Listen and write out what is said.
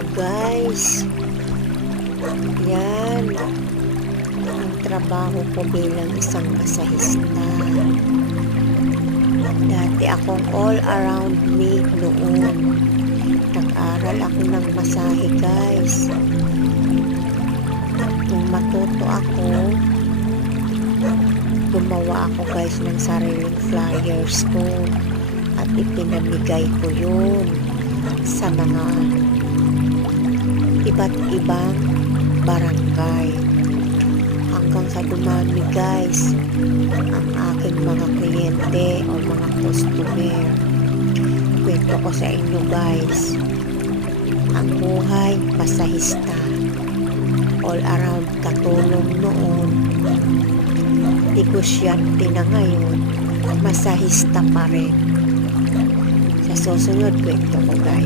inyo guys. Yan ang trabaho ko bilang isang masahista. Dati akong all around maid noon. Nag-aral ako ng masahe guys. Nung matuto ako, gumawa ako guys ng sariling flyers ko at ipinamigay ko yun sa mga iba't ibang barangay hanggang sa dumami guys ang aking mga kliyente o mga customer. Kwento ko sa inyo guys ang buhay masahista, all around katulong noon, negosyante na ngayon, masahista pa rin. Sa susunod kwento ko guys.